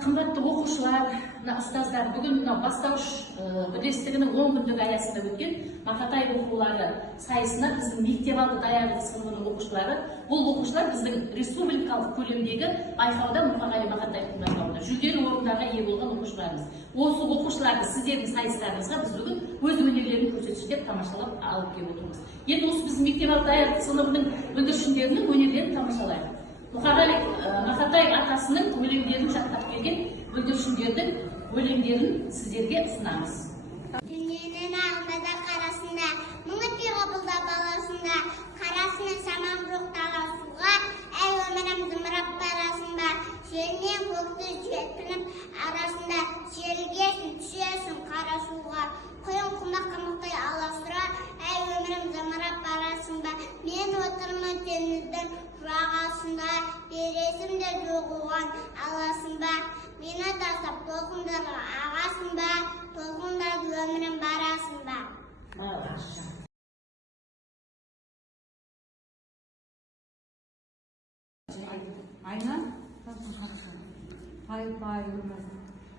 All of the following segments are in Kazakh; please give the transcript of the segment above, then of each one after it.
Қымбатты оқушылар, ұстаздар, бүгін бастауыш бірлестігінің 10 күндік аясында өткен Мақатай оқулары сайысына біздің мектепалды даярлық сыныбының оқушылары, бұл оқушылар біздің республикалық көлемдегі байқауда Мұқағали Мақатаевтың байқауында жүлделі орындарға ие болған оқушыларымыз. Осы оқушыларды сіздердің сайыстарыңызға біз бүгін өз өнерлерін көрсетіп тамашалап алып келіп отырмыз. Енді осы біздің мектепалды даярлық сыныбының бүлдіршіндерінің өнерлерін тамашалайық. Мұқағали Мақатай атасының өлеңдерін жаттап келген бүлдіршіндердің өлеңдерін сіздерге ұсынамыз. Дүниенің ағымда қарасында, мың өтпей қабылда баласында, қарасына саман жоқ таласуға, әй өмірім зымырап барасың ба, желінен көкті желпініп арасында, желгесін түсесің қарасуға, құйын құмақ қамықтай аласыра, әй өмірім зымырап барасың ба, мен отырмын теңіздің жағасында, бересің де жоқ оған аласың ба, мені тастап толқындарға ағасың ба, толқындарды өмірім барасың ба. Айна? Пай-пай өмір.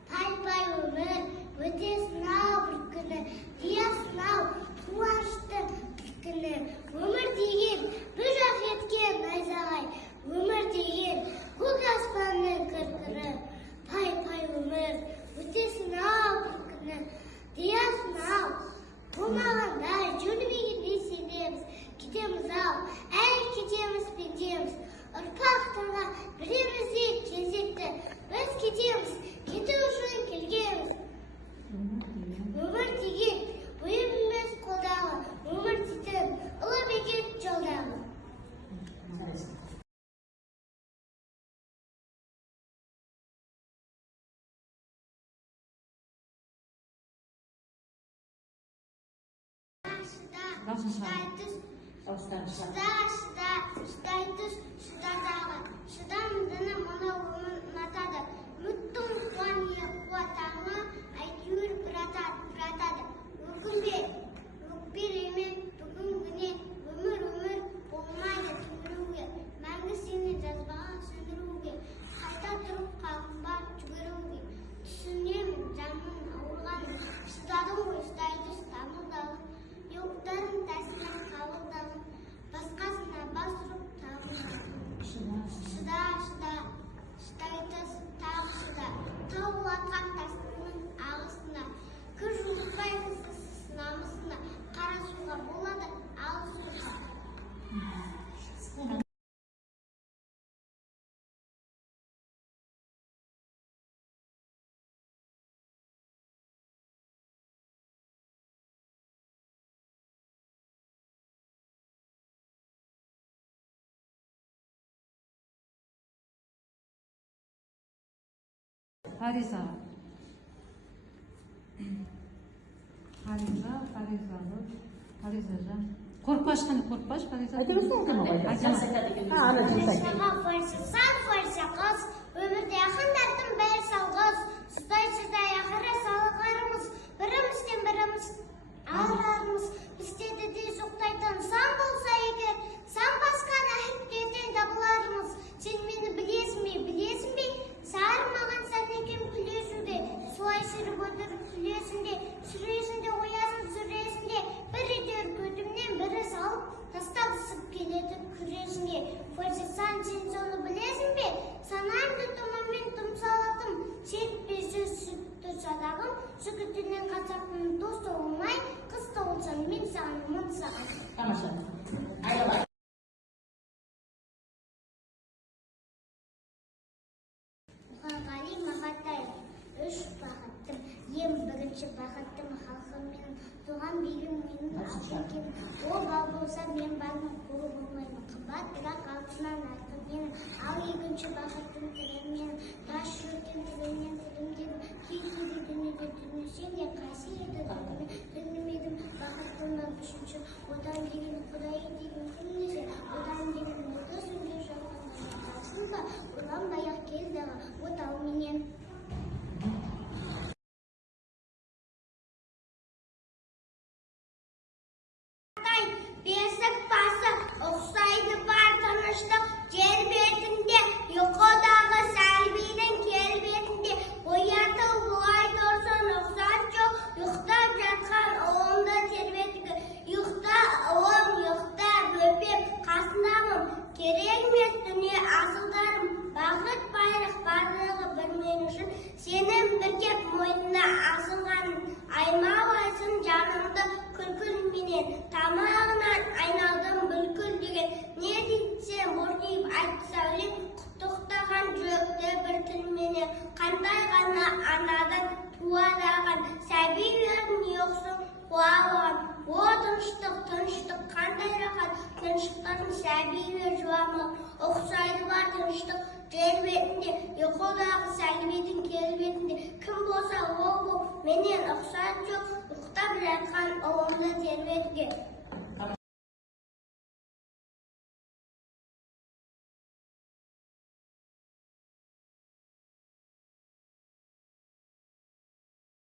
Пай-пай өмір, өтесін-ау бір күні, диясың-ау туашты бір күні. Өмір деген бір ақ еткен найзағай, өмір деген көк аспанның кір-кірі. Пай-пай өмір, өтесін-ау бір күні, диясың-ау болмағанда жүрмегенде сенеміз, кетеміз-ау, әлі кетеміз пендеміз. Ұрпақтарға білеміз де кезекті, біз кетеміз, кету үшін келгенбіз. Өмір деген бұйым емес қолдағы, өмір дейтін ұлы бекет жолдағы. Шыдадағы, шыдамдыны мұны ұнатады, үміттің қуаны қуатаңы әйтеуір бұратады. Өкпелеме бүгінгіне, өмір болмайды түңіруге, мәңгі сені жазбаған сөндіруге, қайта тұрып қалғымба жүгіруге, түсінемін жанның ауырғанын, шыдадың ғой ұстайды дамылдағын, yoқтарын тәсілін қабылдағын, басқасына бас ұрып тағын. Шыдайды тағы шыда, тауылатқан тасының ағысына, күр жуықпай намысына, қара суға болады алысуға. Фаризаға. Фариза. Қорқпаш қане, қорқпаш, Фариза. Айтыңыздан кім абайды? Фариза қыз, өмірде ақындардың бәрі салғыз, сыздай ақыры салғарымыз, бірімізден біріміз арарымыз, біздеді де жоқтайтын сан болса егер, сан басқан әхіптен табыларымыз, сен мені білесің бе, сарымаған сән екен күлесінде, солай сүріп отырып күлесінде, сүресінде оясын сүресінде, бір етер көтімнен бірі салып, тасталысып келеді күресінде. Фаризаң, сен соны білесің бе? Санамды тұмамен тұмсалатым, серппе сөз сүтті садағым, жігітінен қасаптың досы оңай, қысты олсам мен саған мұн саған. Тамаша. Айдалай. Мұқағали Мақатаев, үш бақыттым, ең бірінші бақыттым халқыммен, туған бегім менің алтын. О бал болса мен бармын, қолы болмаймын, қымбат бірақ алтыннан артық менің. Ал екінші бақыттым тіліммен, тас жүрген тілімнен тілімдедім, кейде дүниеде түнесең де қайсы еді дәліме түнемедім. Бақыттымнан үшінші, одан деген Құдай деген кім десе, одан деген оты сөйлеп жатқан қалсын ба, ұрланбай-ақ келді отау менен. Бесік басы ұқсайды бар тыныштық, жер бетінде, ұйқыдағы сәлбидің келбетінде, Аймалайсың жанымды күлкіл менен, тамағынан айналдым бүлкіл деген. Не дейтсем, бордиып айт сәулем, құттықтаған жүректе бір тілменен. Қандай ғана анадан туадаған, сәби верін yoqсың қуалаған. О, тыныштық, қандай рахат, тыныштықтың сәби вер жуамы. Ұқсайды бар тыныштық жер бетінде, ұйқыдағы сәлбетін келбетінде. Кім болса ол бұл, менен ұқсайды жоқ, ұйықтап жатқан ұлымды тербетуге.